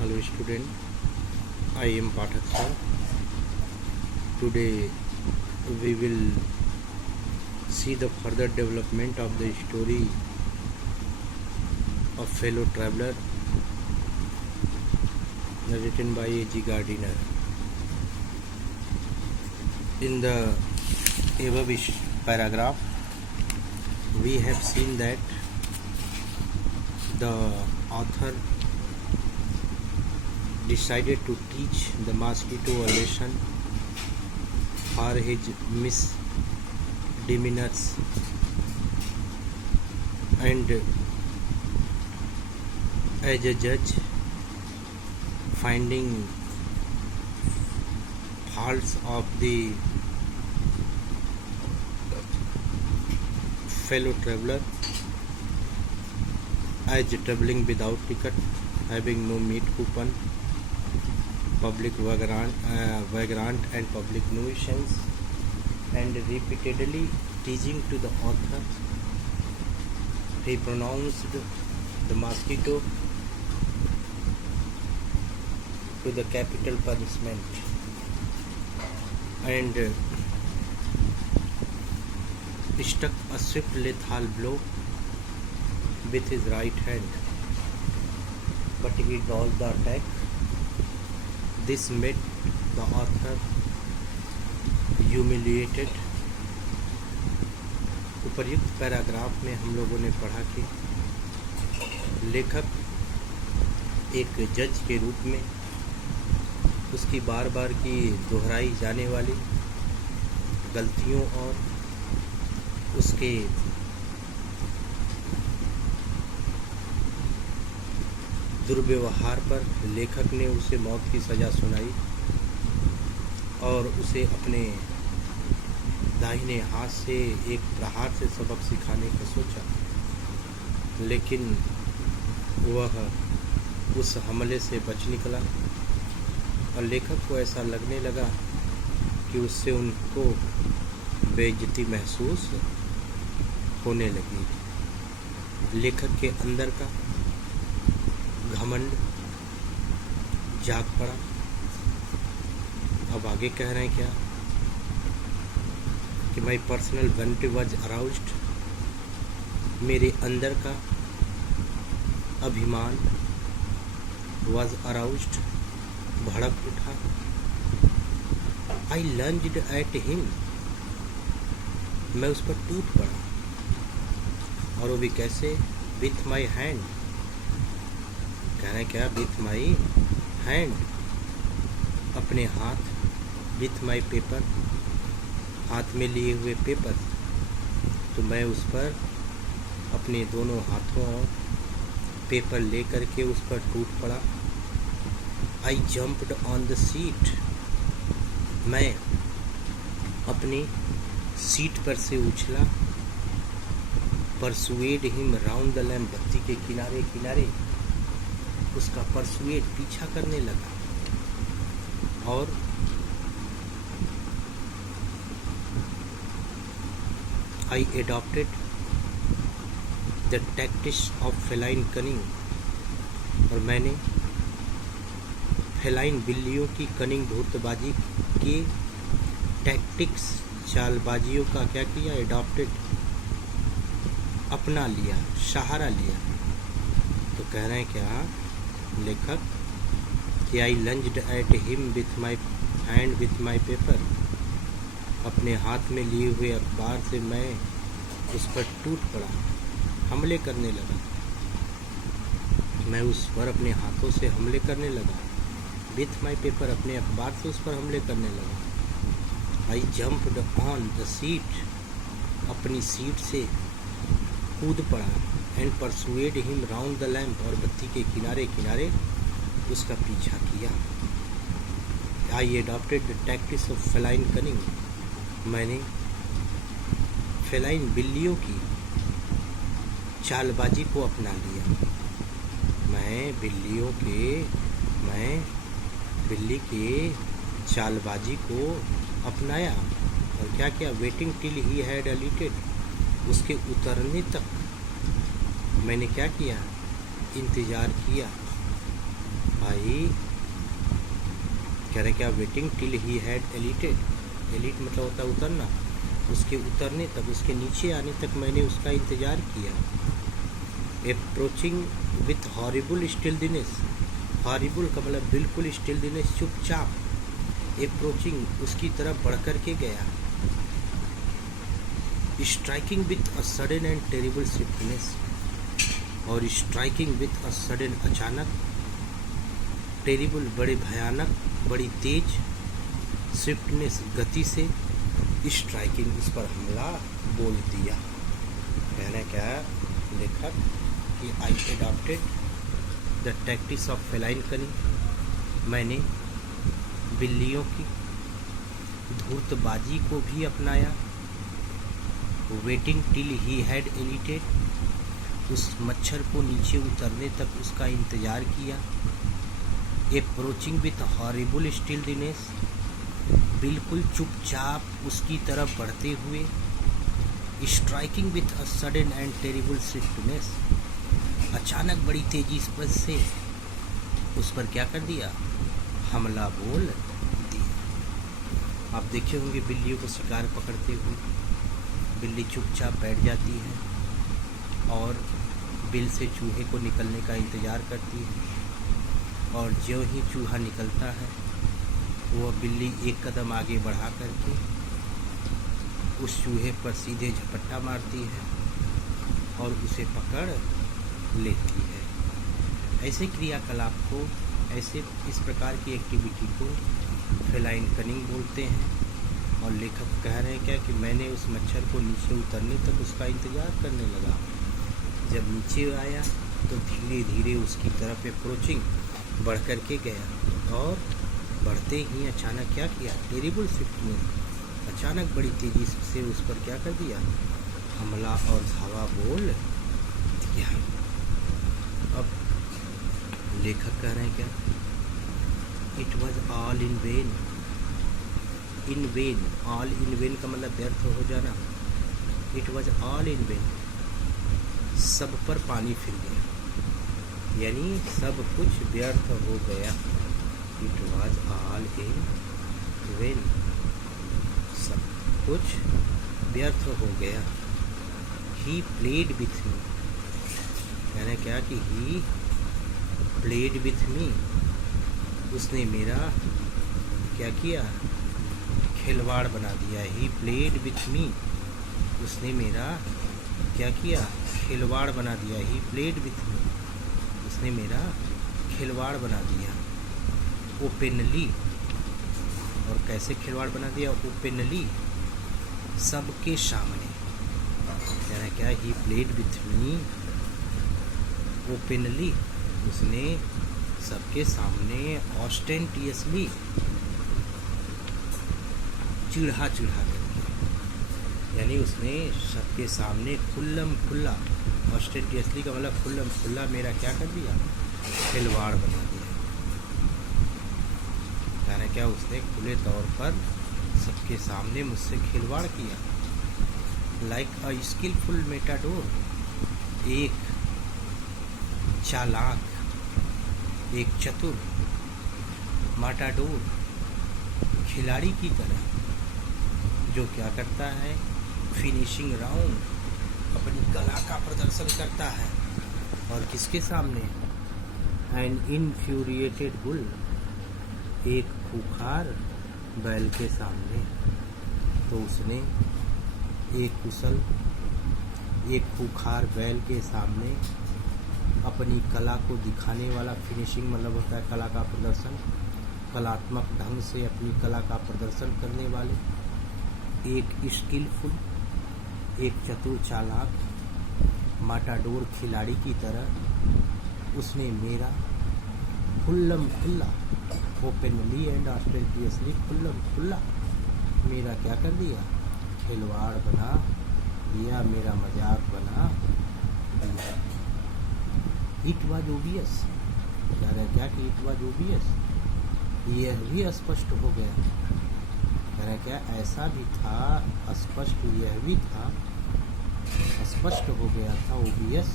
Hello student, I am Pathak sir. Today we will see the further development of the story of fellow traveler written by A.G. Gardiner. In the above paragraph, we have seen that the author decided to teach the mosquito a lesson for his misdemeanors, and as a judge, finding faults of the fellow traveler as traveling without ticket, having no meat coupon, public vagrant and public nuisance, and repeatedly teasing to the author, he pronounced the mosquito to the capital punishment and struck a swift lethal blow with his right hand, but he dodged the attack. This made the author humiliated. उपर्युक्त paragraph में हम लोगों ने पढ़ा कि लेखक एक जज के रूप में उसकी बार बार की दोहराई जाने वाली गलतियों और उसके दुर्व्यवहार पर लेखक ने उसे मौत की सज़ा सुनाई और उसे अपने दाहिने हाथ से एक प्रहार से सबक सिखाने का सोचा, लेकिन वह उस हमले से बच निकला और लेखक को ऐसा लगने लगा कि उससे उनको बेइज्जती महसूस होने लगी। लेखक के अंदर का घमंड जाग पड़ा। अब आगे कह रहे हैं क्या कि my personal vanity was aroused, मेरे अंदर का अभिमान वॉज अराउज्ड, भड़क उठा। आई लंज्ड एट हिम, मैं उस पर टूट पड़ा, और वो भी कैसे? विथ माई हैंड, कह रहे हैं क्या? विथ माई हैंड, अपने हाथ, विथ माई पेपर, हाथ में लिए हुए पेपर, तो मैं उस पर अपने दोनों हाथों और पेपर ले करके उस पर टूट पड़ा। I jumped on the seat, मैं अपनी सीट पर से उछला। Persuade him round the lamp, बत्ती के किनारे किनारे उसका परसुएड पीछा करने लगा। और I adopted the tactics of feline cunning, और मैंने फेलाइन बिल्लियों की कनिंग धूर्तबाजी के टैक्टिक्स, चालबाजियों का क्या किया? एडॉप्टेड, अपना लिया, सहारा लिया। तो कह रहे हैं क्या लेखक कि I lunged at him with my hand with my paper, अपने हाथ में लिए हुए अखबार से मैं उस पर टूट पड़ा, हमले करने लगा। मैं उस पर अपने हाथों से हमले करने लगा। विथ माई पेपर, अपने अखबार से उस पर हमले करने लगा। I jumped on the seat, अपनी सीट से कूद पड़ा। And persuade him round the lamp, और बत्ती के किनारे किनारे उसका पीछा किया। I adopted the tactics of feline cunning, मैंने फेलाइन बिल्लियों की चालबाजी को अपना लिया। मैं बिल्ली के चालबाजी को अपनाया और क्या किया? वेटिंग टिल ही हैड अलिटेड, उसके उतरने तक मैंने क्या किया? इंतज़ार किया। भाई कह रहे क्या, waiting till he had alighted, alight मतलब होता है उतरना, उसके उतरने तक, उसके नीचे आने तक मैंने उसका इंतज़ार किया। Approaching with horrible stillness, horrible का मतलब बिल्कुल, स्टिलनेस चुपचाप, अप्रोचिंग उसकी तरफ बढ़ कर के गया। Striking with a sudden and terrible swiftness, और स्ट्राइकिंग विथ अ सडन अचानक, टेरिबल बड़े भयानक, बड़ी तेज, स्विफ्टनेस गति से, स्ट्राइकिंग उस पर हमला बोल दिया। कहना क्या है लेखक कि I adopted the tactics of feline cunning, मैंने बिल्लियों की धूर्तबाजी को भी अपनाया। Waiting till he had alighted, उस मच्छर को नीचे उतरने तक उसका इंतज़ार किया। अप्रोचिंग विथ हॉरिबल स्टिलनेस, बिल्कुल चुपचाप उसकी तरफ बढ़ते हुए। Striking with a sudden and terrible swiftness, अचानक बड़ी तेजी से उस पर क्या कर दिया, हमला बोल दिया। आप देखे होंगे बिल्लियों को शिकार पकड़ते हुए, बिल्ली चुपचाप बैठ जाती है और बिल से चूहे को निकलने का इंतज़ार करती है, और जो ही चूहा निकलता है वह बिल्ली एक कदम आगे बढ़ा करके उस चूहे पर सीधे झपट्टा मारती है और उसे पकड़ लेती है। ऐसे क्रियाकलाप को, ऐसे इस प्रकार की एक्टिविटी को फेलाइन कनिंग बोलते हैं। और लेखक कह रहे हैं क्या कि मैंने उस मच्छर को नीचे उतरने तक उसका इंतज़ार करने लगा। जब नीचे आया तो धीरे धीरे उसकी तरफ अप्रोचिंग बढ़ कर के गया, और बढ़ते ही अचानक क्या किया, टेरिबल स्विफ्टनेस, अचानक बड़ी तेज़ी से उस पर क्या कर दिया, हमला और धावा बोल दिया। अब लेखक कह रहे हैं क्या, it was all in when, in when, all in when का मतलब व्यर्थ हो जाना। It was all in when, सब पर पानी फिर गया, यानी सब कुछ व्यर्थ हो गया। It was all in when, सब कुछ व्यर्थ हो गया। ही प्लेड विथ मी, कहना क्या कि ही प्लेड विथ मी, उसने मेरा क्या किया, खिलवाड़ बना दिया। ही प्लेड विथ मी, उसने मेरा क्या किया, खिलवाड़ बना दिया। ही प्लेड विथ मी, उसने मेरा खिलवाड़ बना दिया। ओपनली, और कैसे खिलवाड़ बना दिया, ओपनली, सबके सामने। कह रहा है क्या, he played with me openly, उसने सबके सामने ऑस्टेंटियसली, चिढ़ा करके, यानी उसने सबके सामने खुल्लम खुल्ला, ऑस्टेंटियसली का मतलब खुल्लम खुल्ला मेरा क्या कर दिया, खिलवाड़ बना दिया। कहना क्या, उसने खुले तौर पर सबके सामने मुझसे खिलवाड़ किया। लाइक अ स्किलफुल मेटाडोर, एक चालाक, एक चतुर माटाडोर, खिलाड़ी की तरह, जो क्या करता है, फिनिशिंग राउंड, अपनी कला का प्रदर्शन करता है। और किसके सामने, एन इन्फ्यूरिएटेड बुल, एक खूंखार बैल के सामने। तो उसने एक खूंखार बैल के सामने अपनी कला को दिखाने वाला, फिनिशिंग मतलब होता है कला का प्रदर्शन, कलात्मक ढंग से अपनी कला का प्रदर्शन करने वाले, एक स्किलफुल, एक चतुर चालाक माटाडोर खिलाड़ी की तरह उसने मेरा खुल्लम खुल्ला, ओपनली एंड ऑस्टेंटियसली, खुल्लम खुल्ला मेरा क्या कर दिया, खिलवाड़ बना दिया, मेरा मजाक बना दिया। इट वॉज ओबियस, कह रहा है क्या कि इट वॉज ओबियस, यह भी स्पष्ट हो गया। कह रहा है क्या, ऐसा भी था, स्पष्ट यह भी था, स्पष्ट हो गया था, ओबियस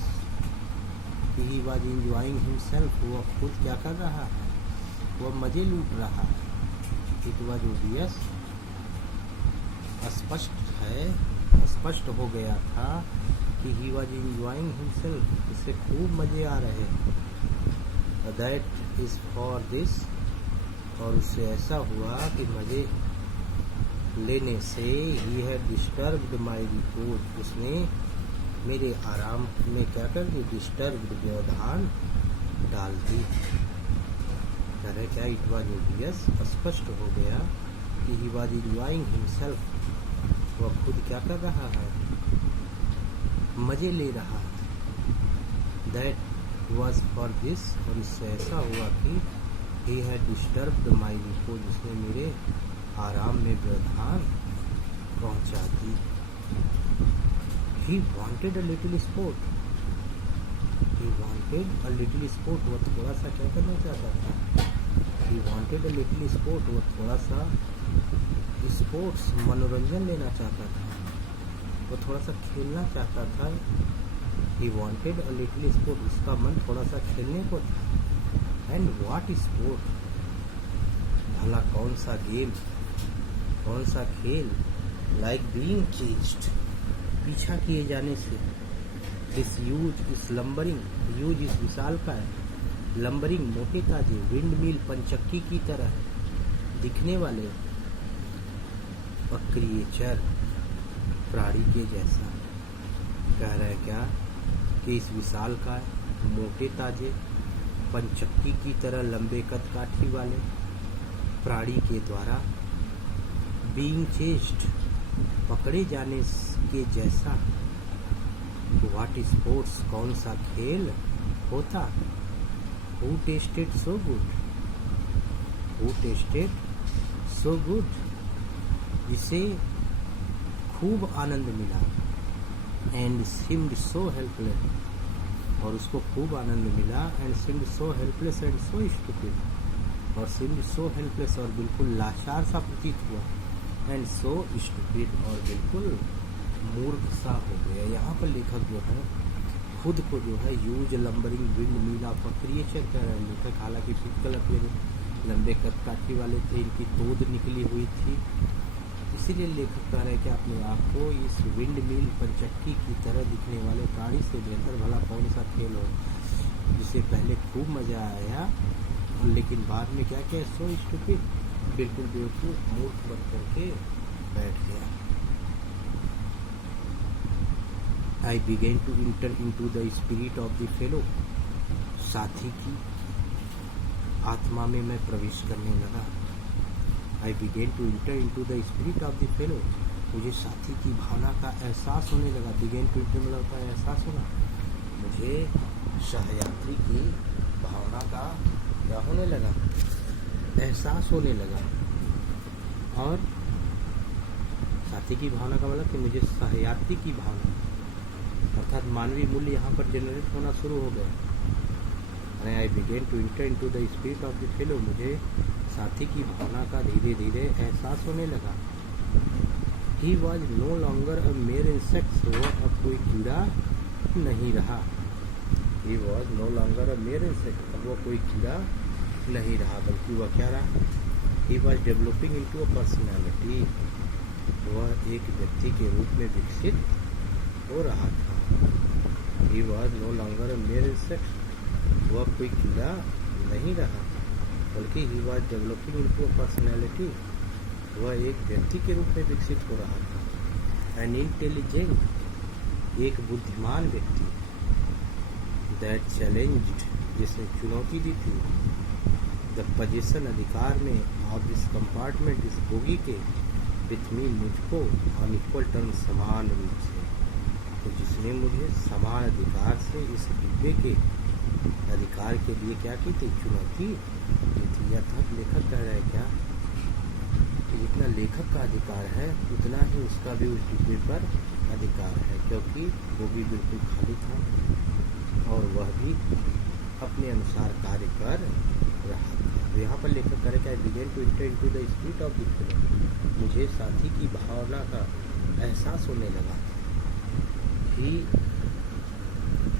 कि ही वॉज इंजॉइंग हिमसेल्फ, वह खुद क्या कर रहा है, वह मज़े लूट रहा है। इट वॉज ओबियस, स्पष्ट हो गया था कि ही वॉज इंजॉइंग हिमसेल्फ, इससे खूब मज़े आ रहे हैं। दैट इज़ फॉर दिस, और उससे ऐसा हुआ कि मज़े लेने से ही हैड डिस्टर्ब्ड माई रिपोज, उसने मेरे आराम में क्या कर दी, डिस्टर्ब्ड, व्यवधान डाल दी। कह रहे क्या, इट वॉज ओबियस, स्पष्ट हो गया कि ही वॉज इंजॉइंग हिमसेल्फ, वह खुद क्या कर रहा है, मज़े ले रहा है। दैट वॉज फॉर दिस, और इससे ऐसा हुआ कि he had disturbed my repose, उसने मेरे आराम में व्यवधान पहुंचा दी। He wanted a little sport, he wanted a little sport, वह थोड़ा सा क्या करना चाहता था, he wanted a little sport, वह थोड़ा सा स्पोर्ट्स, मनोरंजन लेना चाहता था, वह थोड़ा सा खेलना चाहता था। He wanted a little sport, उसका मन थोड़ा सा खेलने को था। एंड व्हाट स्पोर्ट, भला कौन सा गेम, कौन सा खेल, लाइक बीइंग चेज्ड, पीछा किए जाने से, दिस यूज इस लंबरिंग, यूज इस विशाल का है, लंबरिंग मोटे ताजे, विंड मिल पंचक्की की तरह दिखने वाले, अ क्रिएचर, प्राणी के जैसा। कह रहे हैं क्या कि इस विशाल का मोटे ताजे, पंचक्की की तरह लंबे कद काठी वाले प्राणी के द्वारा, बीइंग चेस्ड, पकड़े जाने के जैसा, व्हाट स्पोर्ट्स, कौन सा खेल होता, who tested so good, who tested so good, जिसे खूब आनंद मिला, एंड सीम्ड सो हेल्पलेस, और उसको खूब आनंद मिला, and seemed so helpless and so stupid, और सीम्ड सो हेल्पलेस, और बिल्कुल लाचार सा प्रतीत हुआ, एंड सो स्टूपिड, और बिल्कुल मूर्ख सा हो गया। यहाँ पर लेखक जो है खुद को जो है use lumbering wind mill of creature कह रहे हैं लेखक। हालांकि फिजिकल अपीयरेंस लंबे कद काठी वाले थे, इनकी तोद निकली हुई थी, इसीलिए लेखक कह रहे हैं कि अपने आप को इस विंड मिल पंचक्की की तरह दिखने वाले प्राणी से बेहतर भला कौन सा खेल हो, जिसे पहले खूब मज़ा आया और लेकिन बाद में क्या किया, सो स्टूपिड, बिल्कुल बेवकूफ़ मूर्ख बन करके बैठ गया। I began to enter into the spirit of the fellow, साथी की आत्मा में मैं प्रवेश करने लगा। I began to enter into the spirit of the fellow, मुझे साथी की भावना का एहसास होने लगा। बिगेन टू इंटर मतलब होता है एहसास होना, मुझे सहयात्री की भावना का क्या होने लगा, एहसास होने लगा। और साथी की भावना का मतलब कि मुझे सहयात्री की भावना अर्थात मानवीय मूल्य यहाँ पर जनरेट होना शुरू हो गया। I began to enter into the spirit of the fellow, मुझे साथी की भावना का धीरे धीरे एहसास होने लगा। He was no longer a mere insect, वो अब कोई कीड़ा नहीं रहा। He was no longer a mere insect, अब वो कोई कीड़ा नहीं रहा, बल्कि वह क्या रहा, he was developing into a personality, वह एक व्यक्ति के रूप में विकसित हो रहा था। He was no longer a mere insect, वह कोई कीड़ा नहीं रहा, बल्कि he was developing into a personality, वह एक व्यक्ति के रूप में विकसित हो रहा था। एन इंटेलिजेंट, एक बुद्धिमान व्यक्ति, दैट चैलेंज्ड, जिसने चुनौती दी थी, द पोजीशन, अधिकार में, ऑफ दिस कंपार्टमेंट, इस बोगी के, विथ मी, मुझको, ऑन इक्वल टर्म, समान रूप से, तो जिसने मुझे समान अधिकार से इस डिब्बे के अधिकार के लिए क्या की थी, चुनौती दी थी। अर्थात लेखक कह रहा है क्या कि जितना लेखक का अधिकार है उतना ही उसका भी उस डिब्बे पर अधिकार है, क्योंकि वो भी बिल्कुल खाली था और वह भी अपने अनुसार कार्य कर रहा था। तो यहाँ पर लेखक कह रहे हैं began to enter into the spirit of the fellow, मुझे साथी की भावना का एहसास होने लगा। He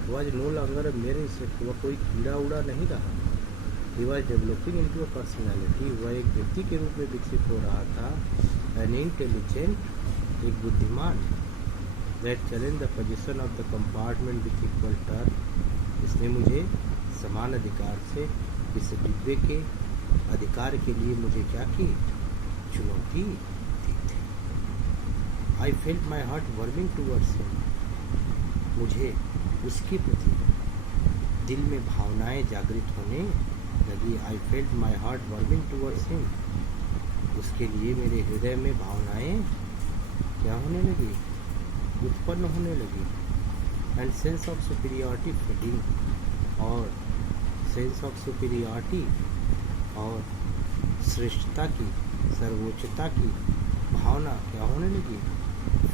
was no longer a mere insect, वह कोई कीड़ा उड़ा नहीं रहा। He was developing into a personality, वह एक व्यक्ति के रूप में विकसित हो रहा था। एन इंटेलिजेंट, एक बुद्धिमान। That challenge the position of the compartment with equal turn, इसने मुझे समान अधिकार से इस डिब्बे के अधिकार के लिए मुझे क्या की, चुनौती दी थी। I felt my heart worming towards him, मुझे उसके प्रति दिल में भावनाएं जागृत होने लगी। I felt my heart worming towards him, उसके लिए मेरे हृदय में भावनाएं क्या होने लगी, उत्पन्न होने लगी। And sense of superiority feeling, और सेंस ऑफ सुपीरियरिटी और श्रेष्ठता की, सर्वोच्चता की भावना क्या होने लगी,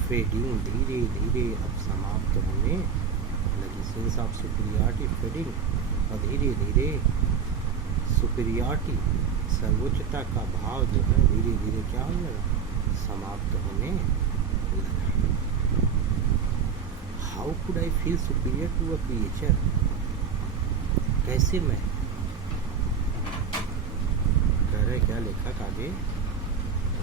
फेडिंग, धीरे धीरे अब समाप्त होने लगी। सेंस ऑफ सुपीरियरिटी फेडिंग, और धीरे धीरे सुपीरियरिटी, सर्वोच्चता का भाव जो है धीरे धीरे क्या होने लगा, समाप्त होने लगा। How could I feel superior to a creature, कैसे मैं, कह रहे क्या लेखक आगे,